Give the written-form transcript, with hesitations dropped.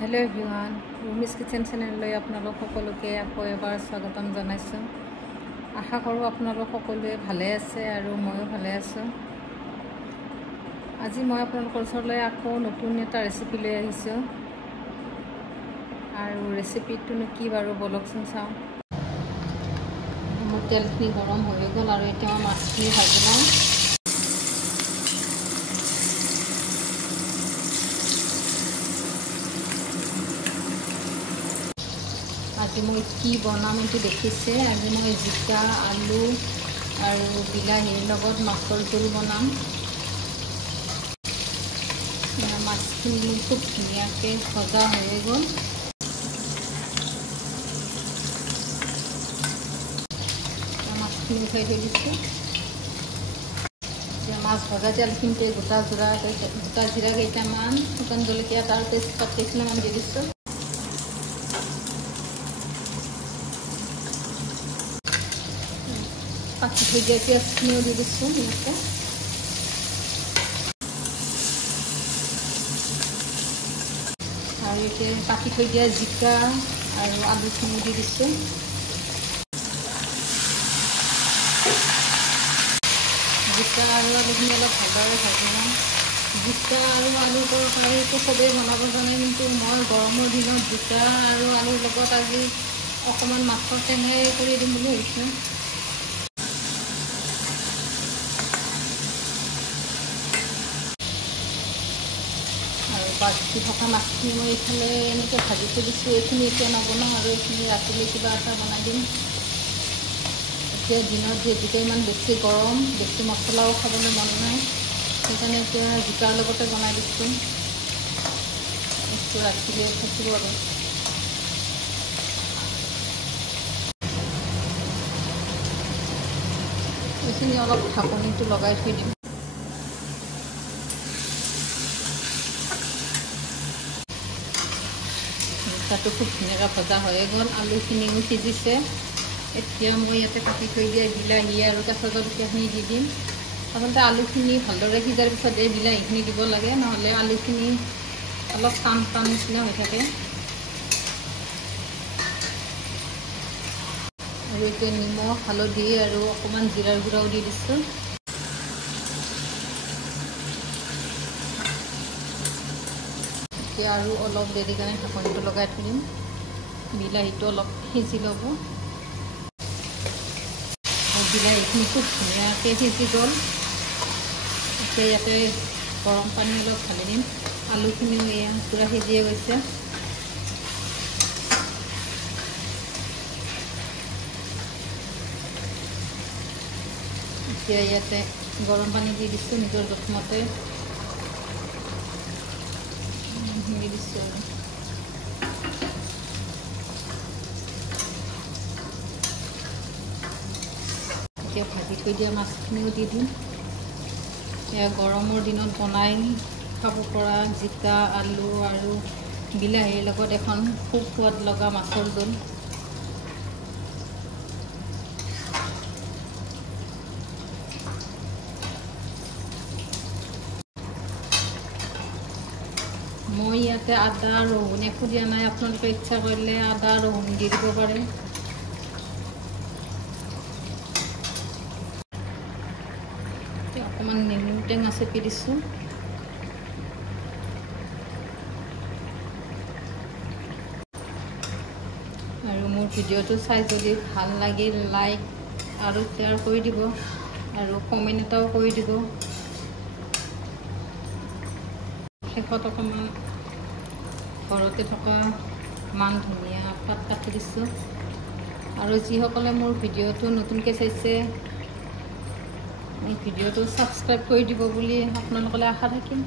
Hello everyone रुमिस kitchen चेनेलলৈ আপোনালোক সকলোকে আকৌ এবাৰ স্বাগতম জনাইছো। আশা কৰোঁ আপোনালোক সকলোৱে ভালে আছে আৰু ময়ো ভালে আছো। আজি মই আপোনালোকৰ ওচৰলৈ আকৌ নতুন এটা ৰেচিপি লৈ আহিছো আৰু ৰেচিপিটো কি বাৰু বলকচোন চাওঁ। মোৰ তেলখিনি গৰম হৈ গ'ল আৰু এতিয়া মাছখিনি ভাজি লওঁ। আজি মই কি বনাম এইটো দেখিছে। আজি মই জিকা আলু আৰু বিলাহীৰ লগত মাছৰ জোল বনাম। মাছখিনি খুব ধুনীয়াকৈ ভজা হৈ গ'ল। মাছখিনি উঠাই থৈ দিছোঁ। এতিয়া মাছ ভজা তেলখিনিতে গোটা জিৰা কেইটামান, শুকান জলকীয়া তাৰ তেজপাত কেইটামান দি দিছোঁ। কাটি থৈ দিয়া পিঁয়াজখিনিও দি দিছোঁ এনেকৈ। আৰু এতিয়া কাটি থৈ দিয়া জিকা আৰু আলুখিনি দি দিছোঁ। জিকা আৰু আলুখিনি অলপ ভালদৰে ভাজি লওঁ। জিকা আৰু আলুৰ তৰকাৰীটো চবেই বনাব জানে, কিন্তু মই গৰমৰ দিনত জিকা আৰু আলুৰ লগত আজি অকণমান মাছৰ টেঙাই কৰি দিম বুলি ভাবিছোঁ। আৰু বাকী থকা মাছখিনি মই এইফালে এনেকৈ ভাজি থৈ দিছোঁ। এইখিনি এতিয়া নবনাওঁ আৰু এইখিনি ৰাতিলৈ কিবা এটা বনাই দিম। এতিয়া দিনত যিহেতুকে ইমান বেছি গৰম, বেছি মছলাও খাবলৈ মন নাই, সেইকাৰণে এতিয়া জিকাৰ লগতে বনাই দিছোঁ। এইটো ৰাতিলৈ থাকিব আৰু। এইখিনি অলপ ঢাকনিটো লগাই থৈ দিম। জিকাটো খুব ধুনীয়াকৈ ভজা হৈয়ে গ'ল, আলুখিনিও সিজিছে। এতিয়া মই ইয়াতে কাটি থৈ দিয়া বিলাহী আৰু কেঁচা জলকীয়াখিনি দি দিম। আচলতে আলুখিনি ভালদৰে সিজাৰ পিছত এই বিলাহীখিনি দিব লাগে, নহ'লে আলুখিনি অলপ টান নিচিনা হৈ থাকে। আৰু এতিয়া নিমখ হালধি আৰু অকণমান জিৰাৰ গুড়াও দি দিছোঁ। এতিয়া আৰু অলপ দেৰি কাৰণে ঢাকনিটো লগাই থৈ দিম। বিলাহীটো অলপ সিজি ল'ব। বিলাহীখিনি খুব ধুনীয়াকৈ সিজি গ'ল। এতিয়া ইয়াতে গৰম পানী অলপ ঢালি দিম। আলুখিনিও এয়া পূৰা সিজিয়ে গৈছে। এতিয়া ইয়াতে গৰম পানী দি দিছোঁ নিজৰ জোখমতে। দি দিছোঁ আৰু এতিয়া ভাজি থৈ দিয়া মাছখিনিও দি দিম। এয়া গৰমৰ দিনত বনাই খাব পৰা জিকা আলু আৰু বিলাহীৰ লগত এখন খুব সোৱাদ লগা মাছৰ জোল। মই ইয়াতে আদা ৰহুন একো দিয়া নাই। আপোনালোকে ইচ্ছা কৰিলে আদা ৰহুন দি দিব পাৰে। অকণমান নেমু টেঙা চেপি দিছোঁ। আৰু মোৰ ভিডিঅ'টো চাই যদি ভাল লাগিল লাইক আৰু শ্বেয়াৰ কৰি দিব আৰু কমেণ্ট এটাও কৰি দিব। শেষত অকণমান ঘৰতে থকা মান ধনিয়া পাত কাটি দিছোঁ। আৰু যিসকলে মোৰ ভিডিঅ'টো নতুনকৈ চাইছে, মোৰ ভিডিঅ'টো ছাবস্ক্ৰাইব কৰি দিব বুলি আপোনালোকলৈ আশা থাকিল।